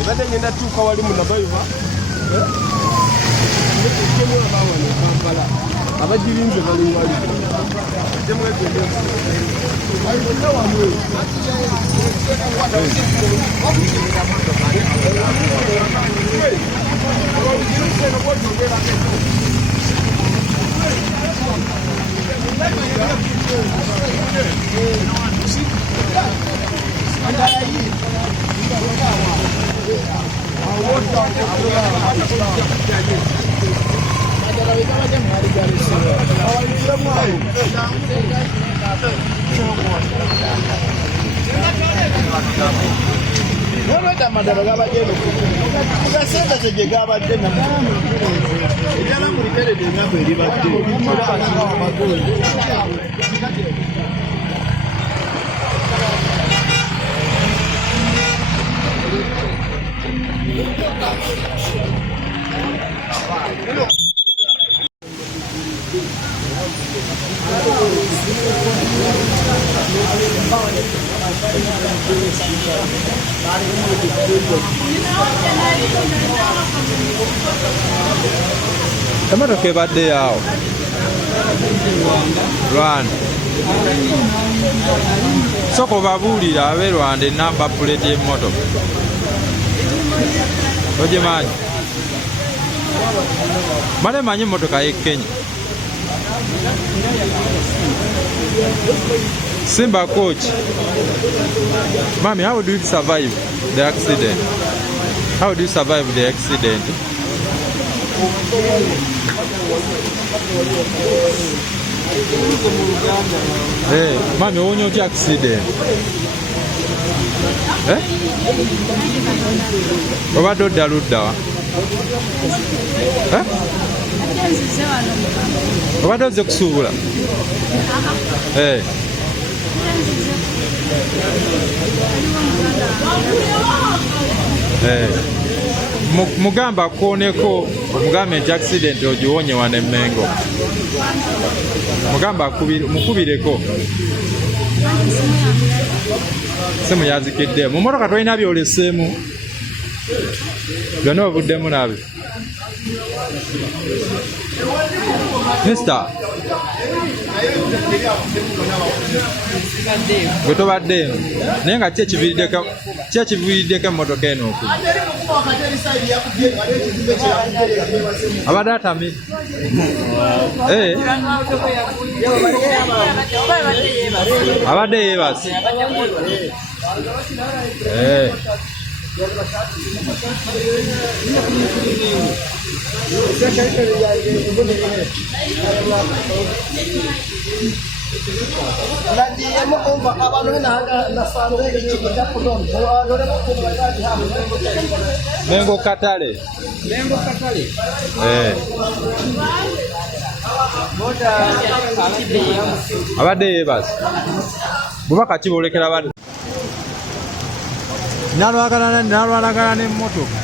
Ebadde ngenda tuuka wali mu Nabayiva. Abagirinze bali wali. Emotoka ebadde yaawo Rwanda soko babuulira ab'e Rwanda enamba puleti y'emmotoka ogimanyi mane manyi emmotoka y'e Kenya Simba coach. Mommy, how do you survive the accident? How do you survive the accident? Hey, mommy, when you accident? Eh? What do you do? Eh? What does the kusubula? Hey. Mugamba koneko omugambe nti accident ogiwonye wane Mmengo. Mugamba mukubireko. Simu yazikidde. Mu motoka tolina byoleseemu. Byonna ovuddemu nabi. Mister. Gwe tobaddeemu naye nga ki ekiviiriddeko emmotoka eno okuva abadde atamidde abadde yeebase Mengo Katale. Abadde yeebase bubaka kibolekera abadde nalwanagana n'emmotoka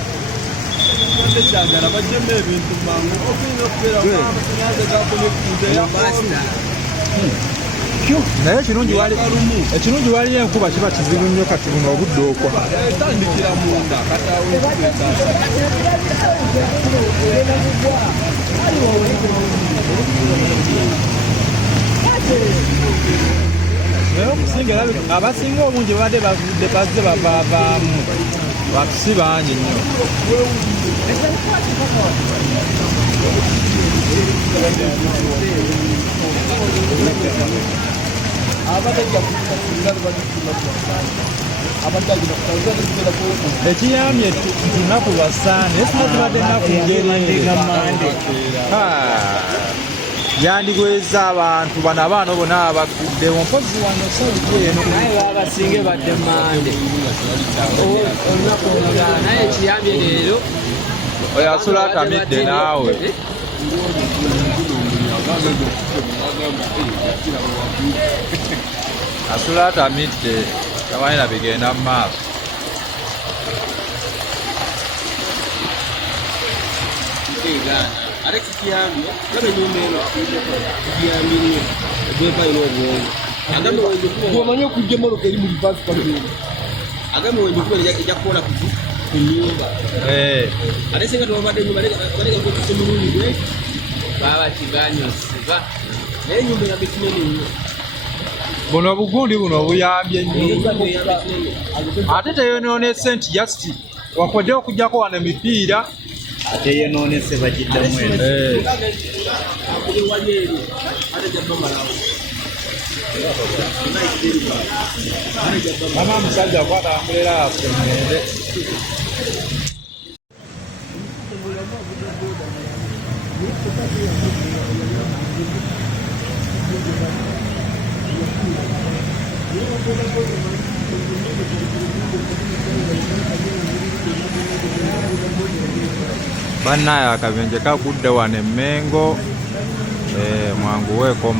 naye ekirungi wali enkuba kiba kizibu nnyo kati buno obudde okwa naye okusinga abasinga obungi babadde bavudde bazze bavaamu batusi bangi nnyo ekiyambye lunaku lwasaana naye singa tubadde ennaku ngeri yandigweza abantu bano abaana bonna abaguddewo mpozi wano sabieno naye babasinge badde mande olunaku olulala naye ekiyambye leero oyo asula atamidde naawe asula atamidde tamanyi na bigenda mu maaso ate kikiyambye kale nyumba eno kiyambye nnyo egweva ino obwongo gwomanyi okujja emmotoka eri mu livaasi palimu agamba wenjikuba ejja kukola ku nnyumba ate singa tewabadde nyumba baleka kutuse mulungi gwe baba kiganyosiba naye nyumba eyambe kinene nnyo buno obugundi buno buyambye nnyo ate teyonoonese nti just wakodde okugjako wano emipiira ate yonoonese bagiddamu wali eri ate jabbamalawo mama musajja kwatambulira akumende bannaye akabenje kagudde wano Emmengo mwanguweeko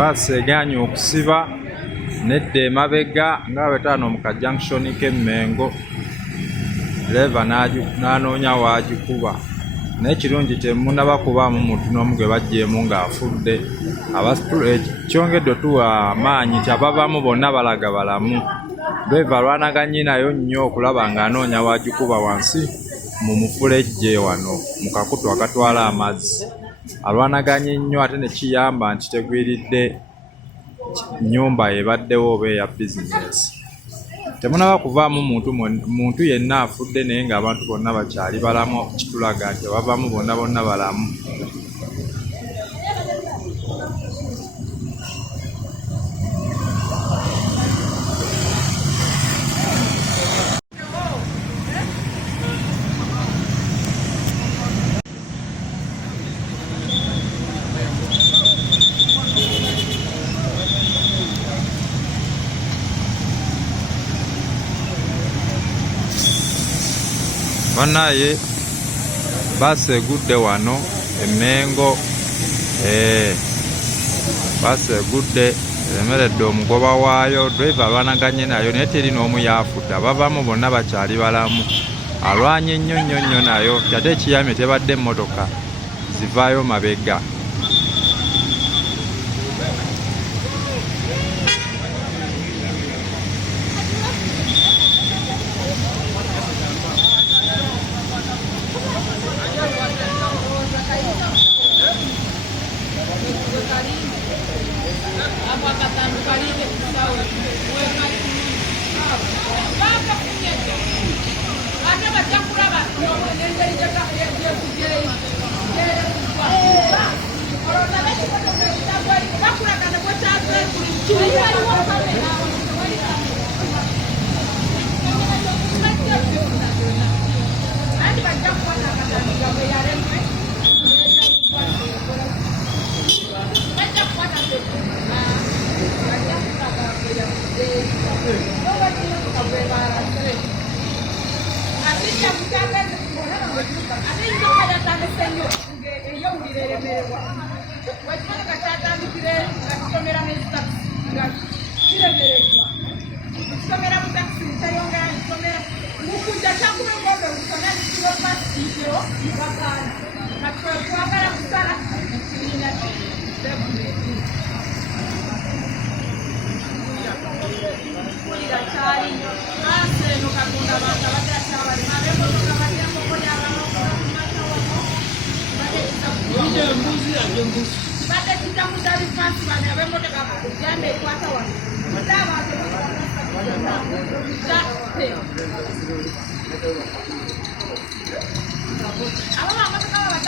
baasi eganye okusiba nedda emabega nga bwetaano mu kajunction k'Emmengo leva n'anoonya waagikuba naye kirungi temunaba kubaamu muntu n'omu gwe baggyemu ng'afudde kyongedde otuwa amaanyi nti abavaamu bonna balaga balamu leva alwanaganye nayo nnyo okulaba ng'anoonya waagikuba wansi mu mufulejje wano mu kakutu akatwala amazzi alwanaganye nnyo ate ne kiyamba nti tegwiridde nnyumba ebaddewo oba eya bizinesi temunaba kuvaamu muntu yenna afudde naye ng'abantu bonna bakyali balamu kitulaga nti abavaamu bonna balamu bannaye baasi egudde wano Emmengo baasi egudde eremeredde omugoba waayo driver alwanaganye nayo naye teri n'omu yaafudde abavaamu bonna bakyali balamu alwanye nnyo nayo ate ekiyamye tebadde emmotoka zivaayo mabega Ahora vamos a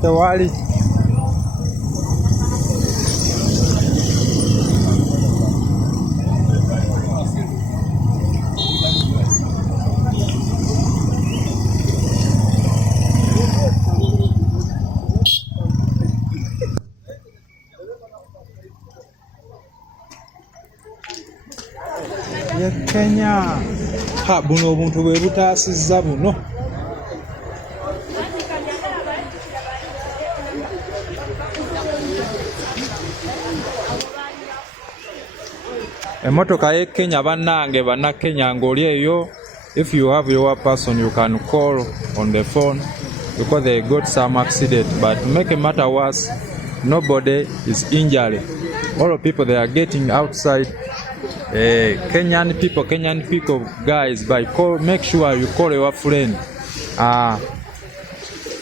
Tewali. Ye Kenya. Buno obuntu bwe butaasizza buno. Emotoka ye Kenya bannange banna Kenya ng'oli eyo. If you have your person, you can call on the phone because they got some accident. But to make a matter worse, nobody is injured. All the people they are getting outside. Kenyan people, guys, make sure you call your friend.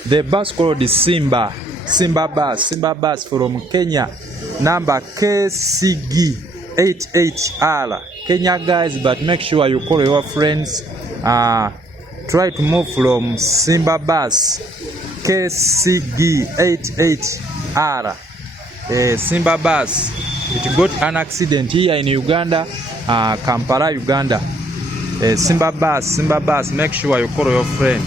The bus called is Simba bus from Kenya, number KCG 88R. Kenya guys, but make sure you call your friends. Try to move from Simba bus KCG 88R. Simba bus. It got an accident here in Uganda, Kampala, Uganda. Simba bus. Make sure you call your friend.